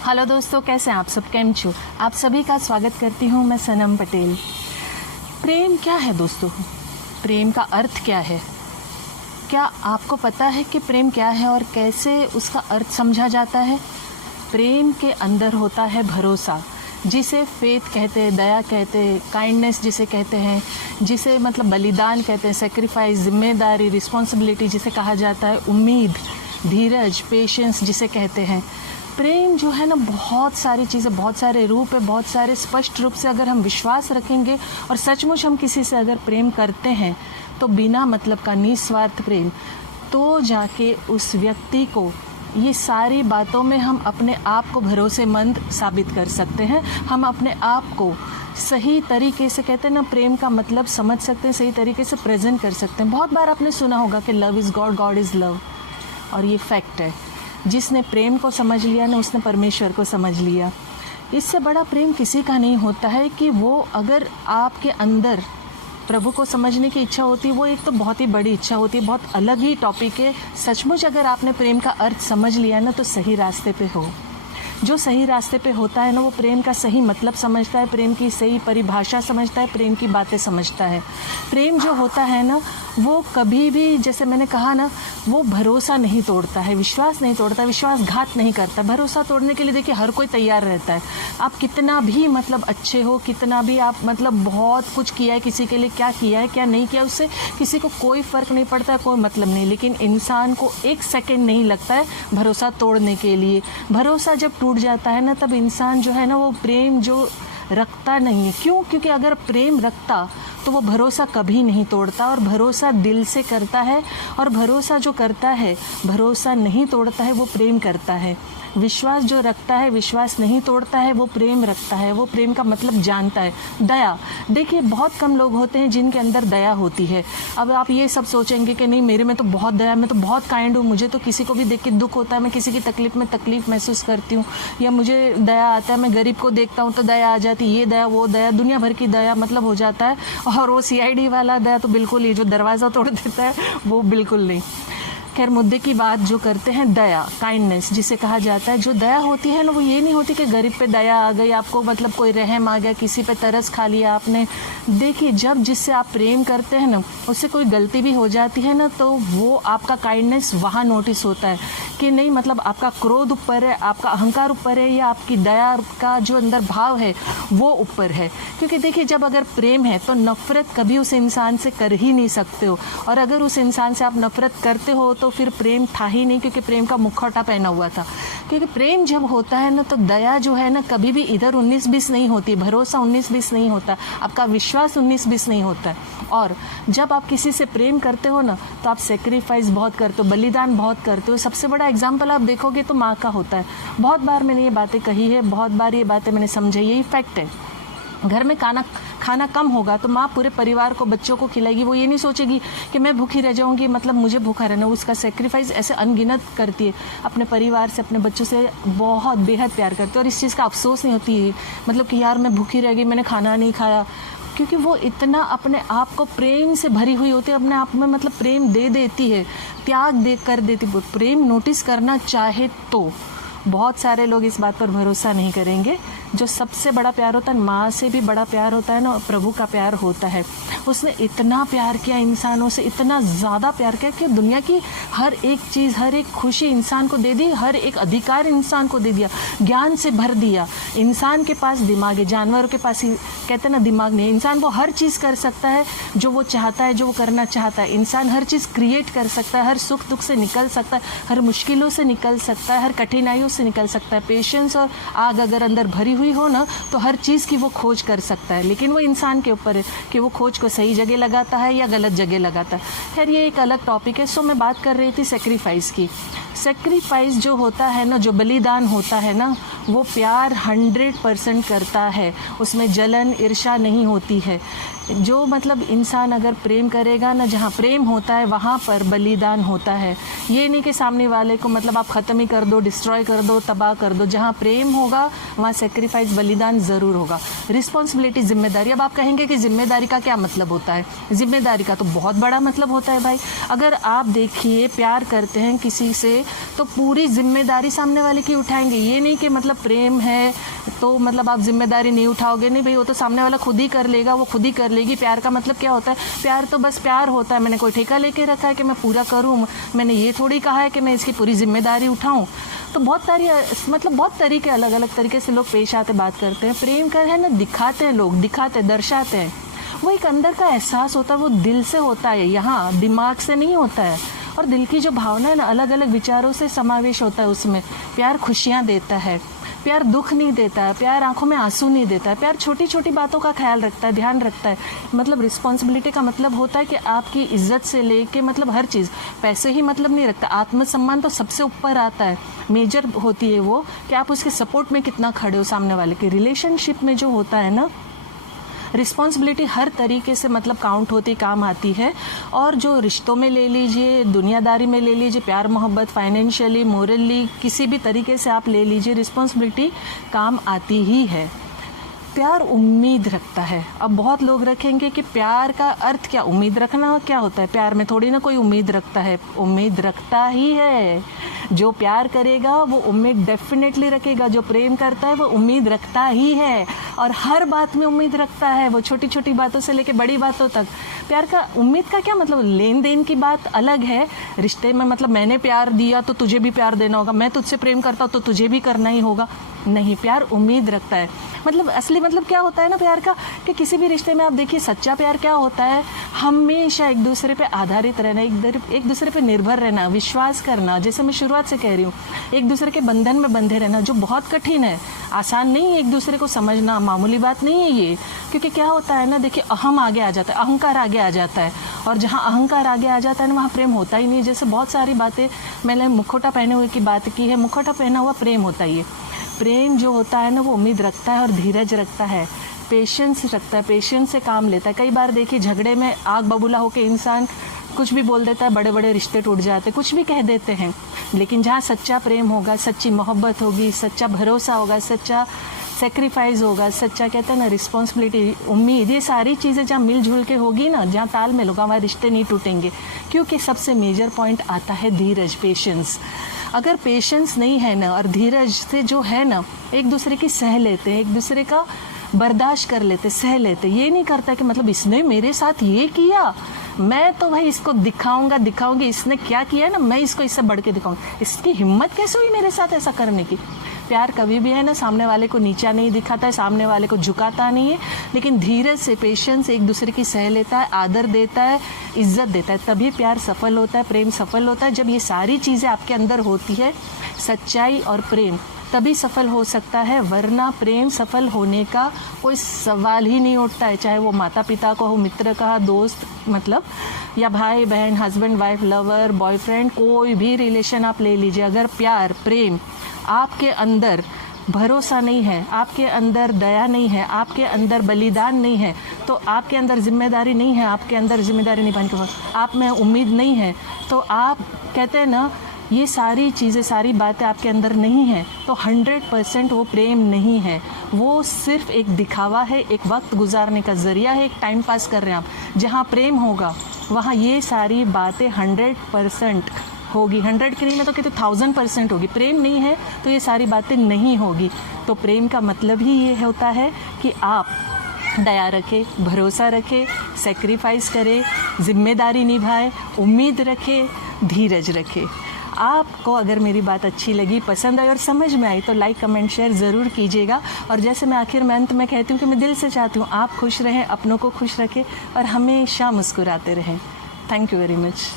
Hello दोस्तों, कैसे हैं आप सब? केम छो? आप सभी का स्वागत करती हूँ मैं सनम पटेल। प्रेम क्या है दोस्तों? प्रेम का अर्थ क्या है? क्या आपको पता है कि प्रेम क्या है और कैसे उसका अर्थ समझा जाता है? प्रेम के अंदर होता है भरोसा, जिसे फेथ कहते हैं, दया कहते हैं, काइंडनेस जिसे कहते हैं, जिसे मतलब बलिदान कहते हैं, सेक्रीफाइस, जिम्मेदारी, रिस्पॉन्सिबिलिटी जिसे कहा जाता है, उम्मीद, धीरज, पेशेंस जिसे कहते हैं। प्रेम जो है ना, बहुत सारी चीज़ें, बहुत सारे रूप है, बहुत सारे स्पष्ट रूप से अगर हम विश्वास रखेंगे और सचमुच हम किसी से अगर प्रेम करते हैं तो बिना मतलब का निस्वार्थ प्रेम, तो जाके उस व्यक्ति को ये सारी बातों में हम अपने आप को भरोसेमंद साबित कर सकते हैं। हम अपने आप को सही तरीके से, कहते हैं ना, प्रेम का मतलब समझ सकते हैं, सही तरीके से प्रेजेंट कर सकते हैं। बहुत बार आपने सुना होगा कि love is God, God is love, और ये फैक्ट है। जिसने प्रेम को समझ लिया ना, उसने परमेश्वर को समझ लिया। इससे बड़ा प्रेम किसी का नहीं होता है कि वो, अगर आपके अंदर प्रभु को समझने की इच्छा होती है, वो एक तो बहुत ही बड़ी इच्छा होती है, बहुत अलग ही टॉपिक है। सचमुच अगर आपने प्रेम का अर्थ समझ लिया ना, तो सही रास्ते पे हो। जो सही रास्ते पे होता है ना, वो प्रेम का सही मतलब समझता है, प्रेम की सही परिभाषा समझता है, प्रेम की बातें समझता है। प्रेम जो होता है ना, वो कभी भी, जैसे मैंने कहा ना, वो भरोसा नहीं तोड़ता है, विश्वास नहीं तोड़ता, विश्वासघात नहीं करता। भरोसा तोड़ने के लिए देखिए हर कोई तैयार रहता है। आप कितना भी मतलब अच्छे हो, कितना भी आप मतलब बहुत कुछ किया है किसी के लिए, क्या किया है क्या नहीं किया, उससे किसी को कोई फ़र्क नहीं पड़ता है, कोई मतलब नहीं। लेकिन इंसान को एक सेकंड नहीं लगता है भरोसा तोड़ने के लिए। भरोसा जब टूट जाता है ना, तब इंसान जो है ना, वो प्रेम जो रखता नहीं है। क्यों? क्योंकि अगर प्रेम रखता तो वो भरोसा कभी नहीं तोड़ता, और भरोसा दिल से करता है। और भरोसा जो करता है, भरोसा नहीं तोड़ता है, वो प्रेम करता है। विश्वास जो रखता है, विश्वास नहीं तोड़ता है, वो प्रेम रखता है, वो प्रेम का मतलब जानता है। दया, देखिए बहुत कम लोग होते हैं जिनके अंदर दया होती है। अब आप ये सब सोचेंगे कि नहीं, मेरे में तो बहुत दया, मैं तो बहुत काइंड हूँ, मुझे तो किसी को भी देख के दुख होता है, मैं किसी की तकलीफ में तकलीफ महसूस करती हूँ, या मुझे दया आता है, मैं गरीब को देखता हूँ तो दया आ जाती है, ये दया वो दया, दुनिया भर की दया मतलब हो जाता है। और वो CID वाला दया तो बिल्कुल ही, जो दरवाज़ा तोड़ देता है, वो बिल्कुल नहीं। खैर, मुद्दे की बात जो करते हैं, दया, काइंडनेस जिसे कहा जाता है। जो दया होती है ना, वो ये नहीं होती कि गरीब पे दया आ गई, आपको मतलब कोई रहम आ गया, किसी पे तरस खा लिया आपने। देखिए, जब जिससे आप प्रेम करते हैं ना, उससे कोई गलती भी हो जाती है ना, तो वो आपका काइंडनेस वहाँ नोटिस होता है कि नहीं, मतलब आपका क्रोध ऊपर है, आपका अहंकार ऊपर है, या आपकी दया का जो अंदर भाव है वो ऊपर है। क्योंकि देखिए, जब अगर प्रेम है तो नफ़रत कभी उस इंसान से कर ही नहीं सकते हो, और अगर उस इंसान से आप नफ़रत करते हो तो फिर प्रेम था ही नहीं, क्योंकि प्रेम का मुखौटा पहना हुआ था। क्योंकि प्रेम जब होता है ना, तो दया जो है ना, कभी भी इधर 19-20 नहीं होती, भरोसा 19-20 नहीं होता, आपका विश्वास 19-20 नहीं होता है। और जब आप किसी से प्रेम करते हो ना, तो आप सेक्रीफाइस बहुत करते हो, बलिदान बहुत करते हो। सबसे बड़ा एग्जाम्पल आप देखोगे तो माँ का होता है। बहुत बार मैंने ये बातें कही है, बहुत बार ये बातें मैंने समझाई, यही फैक्ट है। घर में खाना कम होगा तो माँ पूरे परिवार को, बच्चों को खिलाएगी। वो ये नहीं सोचेगी कि मैं भूखी रह जाऊंगी, मतलब मुझे भूखा रहना। उसका सेक्रीफाइस ऐसे अनगिनत करती है, अपने परिवार से, अपने बच्चों से बहुत बेहद प्यार करती है, और इस चीज़ का अफसोस नहीं होती है, मतलब कि यार मैं भूखी रह गई, मैंने खाना नहीं खाया। क्योंकि वो इतना अपने आप को प्रेम से भरी हुई होती है, अपने आप में मतलब प्रेम दे देती है, त्याग दे कर देती है। प्रेम नोटिस करना चाहे तो बहुत सारे लोग इस बात पर भरोसा नहीं करेंगे। जो सबसे बड़ा प्यार होता है, माँ से भी बड़ा प्यार होता है ना, प्रभु का प्यार होता है। उसने इतना प्यार किया इंसानों से, इतना ज़्यादा प्यार किया कि दुनिया की हर एक चीज़, हर एक खुशी इंसान को दे दी, हर एक अधिकार इंसान को दे दिया, ज्ञान से भर दिया। इंसान के पास दिमाग है, जानवरों के पास ही कहते हैं ना दिमाग नहीं है। इंसान वो हर चीज़ कर सकता है जो वो चाहता है, जो वो करना चाहता है। इंसान हर चीज़ क्रिएट कर सकता है, हर सुख दुख से निकल सकता है, हर मुश्किलों से निकल सकता है, हर कठिनाइयों से निकल सकता है। पेशेंस और आग अगर अंदर भरी हुई हो ना, तो हर चीज़ की वो खोज कर सकता है। लेकिन वो इंसान के ऊपर है कि वो खोज को सही जगह लगाता है या गलत जगह लगाता है। खैर, ये एक अलग टॉपिक है। सो मैं बात कर रही थी सेक्रीफाइस की। सेक्रीफाइस जो होता है ना, जो बलिदान होता है ना, वो प्यार 100% करता है, उसमें जलन ईर्ष्या नहीं होती है। जो मतलब इंसान अगर प्रेम करेगा ना, जहाँ प्रेम होता है वहाँ पर बलिदान होता है। ये नहीं कि सामने वाले को मतलब आप ख़त्म ही कर दो, डिस्ट्रॉय कर दो, तबाह कर दो। जहाँ प्रेम होगा वहाँ सेक्रीफाइस, बलिदान ज़रूर होगा। रिस्पॉन्सिबिलिटी, जिम्मेदारी। अब आप कहेंगे कि जिम्मेदारी का क्या मतलब होता है? जिम्मेदारी का तो बहुत बड़ा मतलब होता है भाई। अगर आप देखिए प्यार करते हैं किसी से तो पूरी जिम्मेदारी सामने वाले की उठाएंगे। ये नहीं कि मतलब प्रेम है तो मतलब आप जिम्मेदारी नहीं उठाओगे, नहीं भाई, वो तो सामने वाला खुद ही कर लेगा, वो खुद ही कर लेगी। प्यार का मतलब क्या होता है? प्यार तो बस प्यार होता है। मैंने कोई ठेका लेके रखा है कि मैं पूरा करूँ, मैंने ये थोड़ी कहा है कि मैं इसकी पूरी जिम्मेदारी उठाऊँ। तो बहुत सारी मतलब बहुत तरीके, अलग अलग तरीके से लोग पेश आते, बात करते हैं। प्रेम कर है ना, दिखाते हैं लोग, दिखाते, दर्शाते हैं। वो एक अंदर का एहसास होता है, वो दिल से होता है, यहाँ दिमाग से नहीं होता है। और दिल की जो भावना है ना, अलग अलग विचारों से समावेश होता है उसमें। प्यार खुशियाँ देता है, प्यार दुख नहीं देता है, प्यार आंखों में आंसू नहीं देता है, प्यार छोटी छोटी बातों का ख्याल रखता है, ध्यान रखता है। मतलब रिस्पॉन्सिबिलिटी का मतलब होता है कि आपकी इज्जत से लेके मतलब हर चीज़, पैसे ही मतलब नहीं रखता। आत्मसम्मान तो सबसे ऊपर आता है। मेजर होती है वो कि आप उसके सपोर्ट में कितना खड़े हो सामने वाले के। रिलेशनशिप में जो होता है ना, रिस्पॉन्सिबिलिटी हर तरीके से मतलब काउंट होती, काम आती है। और जो रिश्तों में ले लीजिए, दुनियादारी में ले लीजिए, प्यार मोहब्बत, फाइनेंशियली, मोरली, किसी भी तरीके से आप ले लीजिए, रिस्पॉन्सिबिलिटी काम आती ही है। प्यार उम्मीद रखता है। अब बहुत लोग रखेंगे कि प्यार का अर्थ क्या, उम्मीद रखना क्या होता है? प्यार में थोड़ी ना कोई उम्मीद रखता है, उम्मीद रखता ही है। जो प्यार करेगा वो उम्मीद डेफिनेटली रखेगा, जो प्रेम करता है वो उम्मीद रखता ही है, और हर बात में उम्मीद रखता है, वो छोटी छोटी बातों से लेके बड़ी बातों तक। प्यार का उम्मीद का क्या मतलब? लेन देन की बात अलग है। रिश्ते में मतलब मैंने प्यार दिया तो तुझे भी प्यार देना होगा, मैं तुझसे प्रेम करता हूँ तो तुझे भी करना ही होगा, नहीं। प्यार उम्मीद रखता है। मतलब असली मतलब क्या होता है ना प्यार का, कि किसी भी रिश्ते में आप देखिए सच्चा प्यार क्या होता है, हमेशा एक दूसरे पे आधारित रहना, एक दूसरे पे निर्भर रहना, विश्वास करना। जैसे मैं शुरुआत से कह रही हूँ, एक दूसरे के बंधन में बंधे रहना, जो बहुत कठिन है, आसान नहीं है एक दूसरे को समझना, मामूली बात नहीं है ये। क्योंकि क्या होता है ना, देखिए अहम आगे आ जाता है, अहंकार आगे आ जाता है, और जहाँ अहंकार आगे आ जाता है ना वहाँ प्रेम होता ही नहीं। जैसे बहुत सारी बातें, मैंने मुखौटा पहने हुए की बात की है, मुखौटा पहना हुआ प्रेम होता ही है। प्रेम जो होता है ना वो उम्मीद रखता है और धीरज रखता है, पेशेंस रखता है, पेशेंस से काम लेता है। कई बार देखिए झगड़े में आग बबूला होकर इंसान कुछ भी बोल देता है, बड़े बड़े रिश्ते टूट जाते, कुछ भी कह देते हैं। लेकिन जहाँ सच्चा प्रेम होगा, सच्ची मोहब्बत होगी, सच्चा भरोसा होगा, सच्चा सेक्रीफाइस होगा, सच्चा कहते हैं ना रिस्पॉन्सिबिलिटी, उम्मीद, ये सारी चीज़ें जहाँ मिलजुल के होगी ना, जहाँ तालमेल होगा, वहाँ रिश्ते नहीं टूटेंगे। क्योंकि सबसे मेजर पॉइंट आता है धीरज, पेशेंस। अगर पेशेंस नहीं है ना, और धीरज से जो है ना एक दूसरे की सह लेते हैं, एक दूसरे का बर्दाश्त कर लेते, सह लेते। ये नहीं करता कि मतलब इसने मेरे साथ ये किया, मैं तो भाई इसको दिखाऊंगी, इसने क्या किया है ना, मैं इसको इससे बढ़ के दिखाऊंगी, इसकी हिम्मत कैसे हुई मेरे साथ ऐसा करने की। प्यार कभी भी है ना सामने वाले को नीचा नहीं दिखाता है, सामने वाले को झुकाता नहीं है, लेकिन धीरज से, पेशेंस से एक दूसरे की सह लेता है, आदर देता है, इज्जत देता है। तभी प्यार सफल होता है, प्रेम सफल होता है। जब ये सारी चीज़ें आपके अंदर होती है, सच्चाई और प्रेम, तभी सफल हो सकता है, वरना प्रेम सफल होने का कोई सवाल ही नहीं उठता है। चाहे वो माता पिता को हो, मित्र का, दोस्त, मतलब या भाई बहन, हस्बैंड वाइफ, लवर, बॉयफ्रेंड, कोई भी रिलेशन आप ले लीजिए, अगर प्यार, प्रेम आपके अंदर भरोसा नहीं है, आपके अंदर दया नहीं है, आपके अंदर बलिदान नहीं है, तो आपके अंदर जिम्मेदारी नहीं है, आपके अंदर जिम्मेदारी निभाने के बाद आप में उम्मीद नहीं है, तो आप कहते हैं ना ये सारी चीज़ें, सारी बातें आपके अंदर नहीं है, तो 100% वो प्रेम नहीं है। वो सिर्फ एक दिखावा है, एक वक्त गुजारने का ज़रिया है, एक टाइम पास कर रहे हैं आप। जहाँ प्रेम होगा वहाँ ये सारी बातें 100% होगी। 100 के नहीं, मैं तो कहती 1000% होगी। प्रेम नहीं है तो ये सारी बातें नहीं होगी। तो प्रेम का मतलब ही ये होता है कि आप दया रखें, भरोसा रखें, सेक्रीफाइस करें, जिम्मेदारी निभाएं, उम्मीद रखें, धीरज रखें। आपको अगर मेरी बात अच्छी लगी, पसंद आई और समझ में आई तो लाइक, कमेंट, शेयर ज़रूर कीजिएगा। और जैसे मैं आखिर में अंत में कहती हूँ कि मैं दिल से चाहती हूँ आप खुश रहें, अपनों को खुश रखें और हमेशा मुस्कुराते रहें। Thank you very much.